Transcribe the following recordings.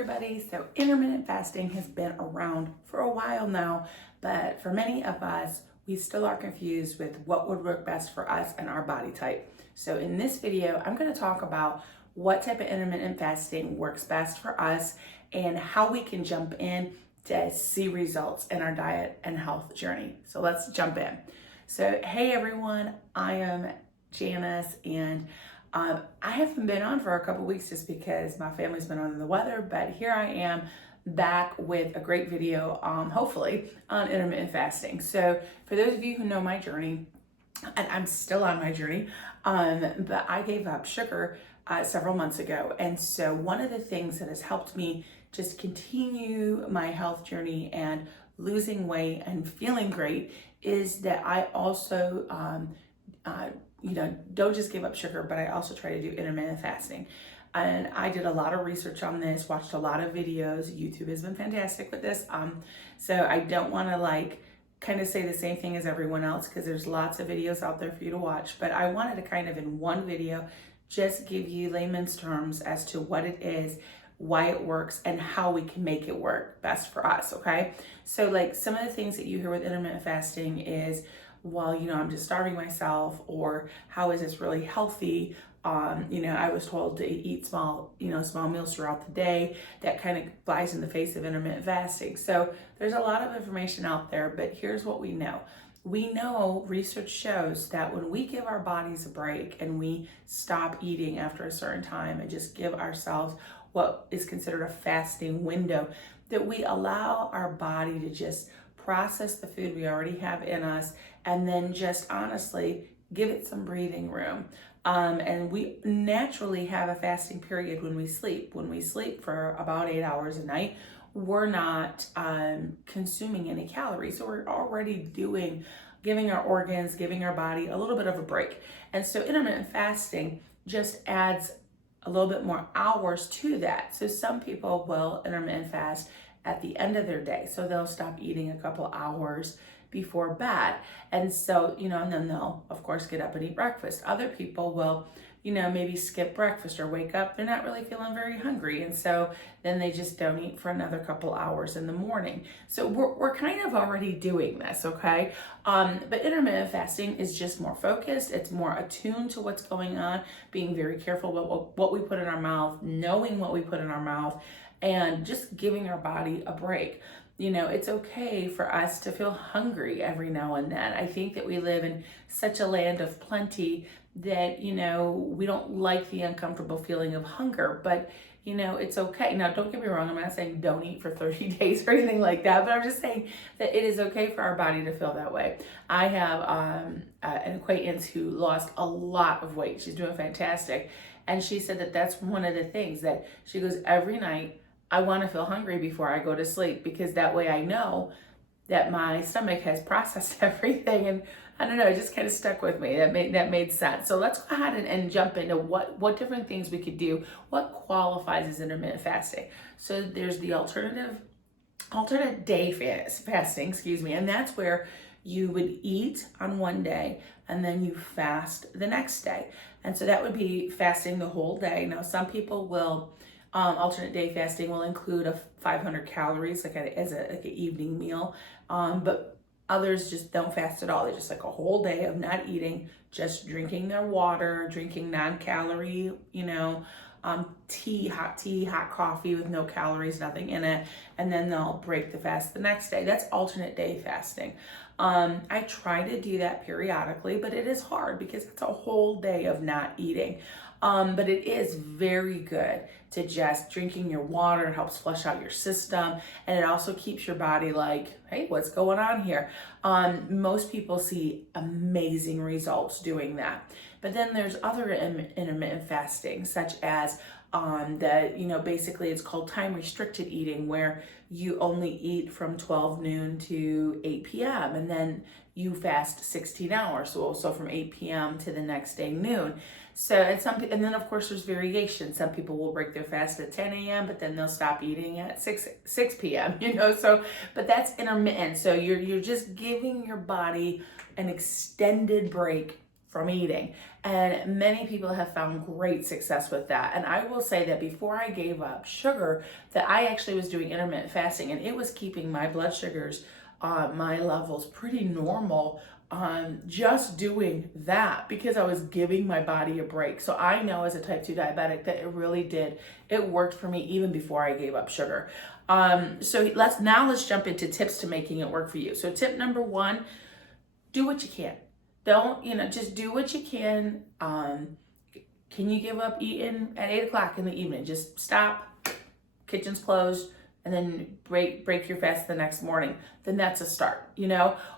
everybody. So intermittent fasting has been around for a while now, but for many of us, we still are confused with what would work best for us and our body type. So in this video, I'm going to talk about what type of intermittent fasting works best for us and how we can jump in to see results in our diet and health journey. So let's jump in. So hey everyone, I am Janice, and I haven't been on for a couple weeks just because my family's been under the weather, but here I am back with a great video, hopefully, on intermittent fasting. So for those of you who know my journey, and I'm still on my journey, but I gave up sugar several months ago. And so one of the things that has helped me just continue my health journey and losing weight and feeling great is that I also, don't just give up sugar, but I also try to do intermittent fasting. And I did a lot of research on this, watched a lot of videos. YouTube has been fantastic with this. So I don't want to kind of say the same thing as everyone else because there's lots of videos out there for you to watch. But I wanted to kind of in one video just give you layman's terms as to what it is, why it works, and how we can make it work best for us, okay? So some of the things that you hear with intermittent fasting is, well, I'm just starving myself, or how is this really healthy? I was told to eat small meals throughout the day. That kind of flies in the face of intermittent fasting. So there's a lot of information out there, but here's what we know. We know research shows that when we give our bodies a break and we stop eating after a certain time and just give ourselves what is considered a fasting window, that we allow our body to just process the food we already have in us and then just honestly give it some breathing room. And we naturally have a fasting period when we sleep. When we sleep for about 8 hours a night, we're not consuming any calories. So we're already giving our organs, giving our body a little bit of a break. And so intermittent fasting just adds a little bit more hours to that. So some people will intermittent fast at the end of their day. So they'll stop eating a couple hours before bed. And so, and then they'll of course get up and eat breakfast. Other people will, maybe skip breakfast or wake up, they're not really feeling very hungry. And so then they just don't eat for another couple hours in the morning. So we're kind of already doing this, okay? But intermittent fasting is just more focused. It's more attuned to what's going on, being very careful about what we put in our mouth, knowing what we put in our mouth, and just giving our body a break. It's okay for us to feel hungry every now and then. I think that we live in such a land of plenty that, we don't like the uncomfortable feeling of hunger, but it's okay. Now, don't get me wrong. I'm not saying don't eat for 30 days or anything like that, but I'm just saying that it is okay for our body to feel that way. I have an acquaintance who lost a lot of weight. She's doing fantastic. And she said that that's one of the things that she goes, every night, I want to feel hungry before I go to sleep because that way I know that my stomach has processed everything. And I don't know, it just kind of stuck with me. That made sense. So let's go ahead and jump into what different things we could do, what qualifies as intermittent fasting. So there's the alternate day fasting, and that's where you would eat on one day and then you fast the next day. And so that would be fasting the whole day. Now, some people will alternate day fasting will include a 500 calories as an evening meal, but others just don't fast at all. They just a whole day of not eating, just drinking their water, drinking non-calorie, hot coffee with no calories, nothing in it, and then they'll break the fast the next day. That's alternate day fasting. I try to do that periodically, but it is hard because it's a whole day of not eating. But it is very good to just drinking your water. It helps flush out your system, and it also keeps your body hey, what's going on here? Most people see amazing results doing that. But then there's other intermittent fasting, such as basically it's called time restricted eating, where you only eat from 12 noon to 8 p.m. and then you fast 16 hours. So from 8 p.m. to the next day noon. So and then of course there's variation. Some people will break their fast at 10 a.m. but then they'll stop eating at 6 p.m. But that's intermittent. So you're just giving your body an extended break from eating. And many people have found great success with that. And I will say that before I gave up sugar, that I actually was doing intermittent fasting, and it was keeping my blood sugars, my levels pretty normal, just doing that, because I was giving my body a break. So I know as a type 2 diabetic that it really did. It worked for me even before I gave up sugar. So let's jump into tips to making it work for you. So tip number 1, do what you can. Don't, just do what you can. Can you give up eating at 8 o'clock in the evening? Just stop, kitchen's closed, and then break your fast the next morning. Then that's a start,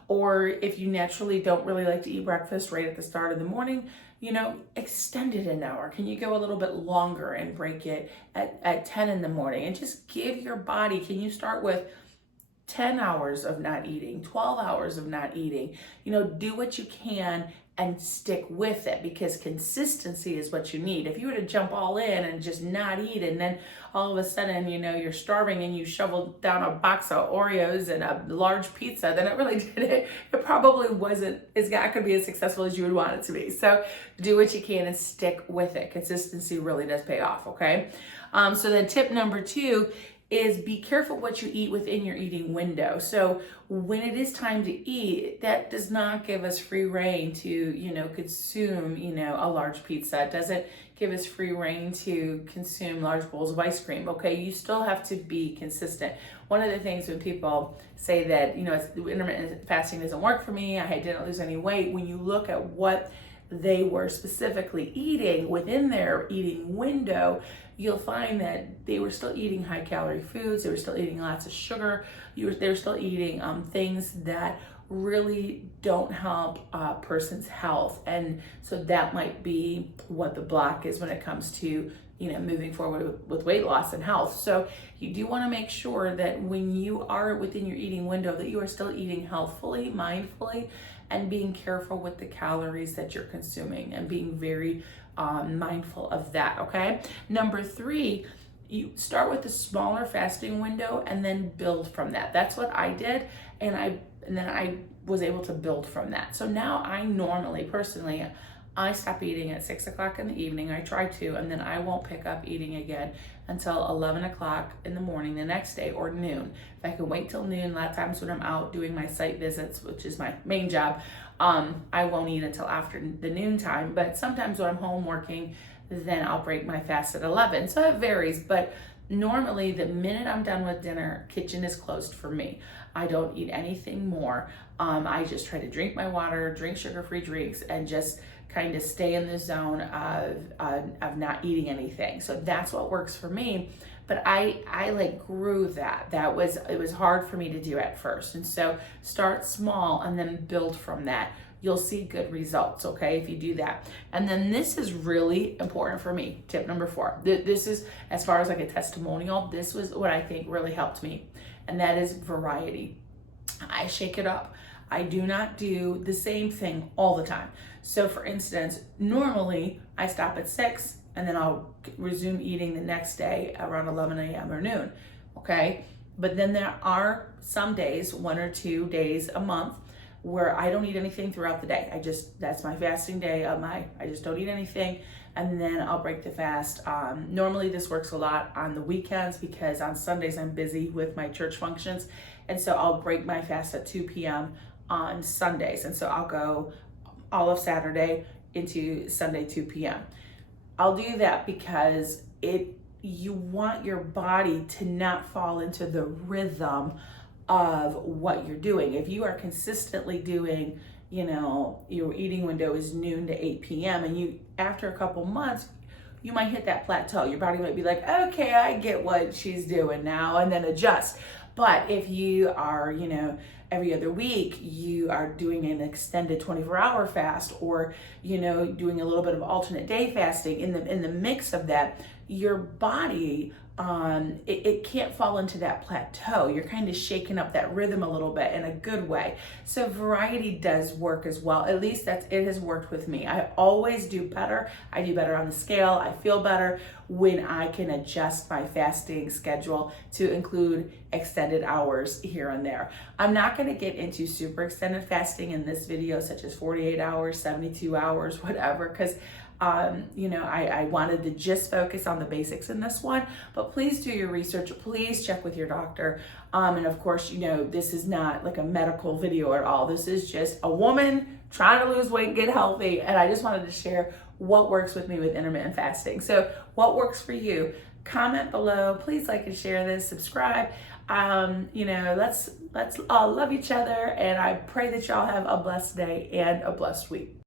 Or if you naturally don't really like to eat breakfast right at the start of the morning, extend it an hour. Can you go a little bit longer and break it at 10 in the morning? And just give your body, can you start with 10 hours of not eating, 12 hours of not eating? Do what you can and stick with it, because consistency is what you need. If you were to jump all in and just not eat, and then all of a sudden, you're starving and you shovel down a box of Oreos and a large pizza, then it really it probably wasn't, it's not going to be as successful as you would want it to be. So do what you can and stick with it. Consistency really does pay off, okay? So then tip number 2 is be careful what you eat within your eating window. So when it is time to eat, that does not give us free reign to, consume, a large pizza. It doesn't give us free reign to consume large bowls of ice cream, okay? You still have to be consistent. One of the things when people say that, intermittent fasting doesn't work for me, I didn't lose any weight, when you look at what they were specifically eating within their eating window, you'll find that they were still eating high calorie foods. They were still eating lots of sugar. They were still eating things that really don't help a person's health. And so that might be what the block is when it comes to, moving forward with weight loss and health. So you do want to make sure that when you are within your eating window, that you are still eating healthfully, mindfully, and being careful with the calories that you're consuming, and being very mindful of that, okay? Number 3, you start with a smaller fasting window and then build from that. That's what I did, and then I was able to build from that. So now I normally, personally, I stop eating at 6 o'clock in the evening. I try to, and then I won't pick up eating again until 11 o'clock in the morning the next day, or noon. If I can wait till noon, a lot of times when I'm out doing my site visits, which is my main job, I won't eat until after the noon time. But sometimes when I'm home working, then I'll break my fast at 11. So it varies, but normally the minute I'm done with dinner, kitchen is closed for me. I don't eat anything more. I just try to drink my water, drink sugar-free drinks, and just kind of stay in the zone of not eating anything. So that's what works for me. But I grew that. It was hard for me to do at first. And so start small and then build from that. You'll see good results, okay, if you do that. And then this is really important for me, tip number 4. This is, as far as like a testimonial, this was what I think really helped me. And that is variety. I shake it up. I do not do the same thing all the time. So for instance, normally I stop at 6 and then I'll resume eating the next day around 11 a.m. or noon, okay? But then there are some days, 1 or 2 days a month, where I don't eat anything throughout the day. That's my fasting day I just don't eat anything, and then I'll break the fast. Normally this works a lot on the weekends, because on Sundays I'm busy with my church functions, and so I'll break my fast at 2 p.m. on Sundays, and so I'll go all of Saturday into Sunday 2 p.m. I'll do that because you want your body to not fall into the rhythm of what you're doing. If you are consistently doing, your eating window is noon to 8 p.m. and after a couple months, you might hit that plateau. Your body might be like, okay, I get what she's doing now, and then adjust. But if you are, every other week, you are doing an extended 24-hour fast, or, doing a little bit of alternate day fasting, in the mix of that, your body it can't fall into that plateau. You're kind of shaking up that rhythm a little bit in a good way. So variety does work as well. At least it has worked with me. I always do better. I do better on the scale. I feel better when I can adjust my fasting schedule to include extended hours here and there. I'm not going to get into super extended fasting in this video, such as 48 hours, 72 hours, whatever, because I wanted to just focus on the basics in this one, but please do your research. Please check with your doctor. And of course, this is not like a medical video at all. This is just a woman trying to lose weight and get healthy. And I just wanted to share what works with me with intermittent fasting. So what works for you? Comment below. Please like and share this, subscribe. Let's all love each other. And I pray that y'all have a blessed day and a blessed week.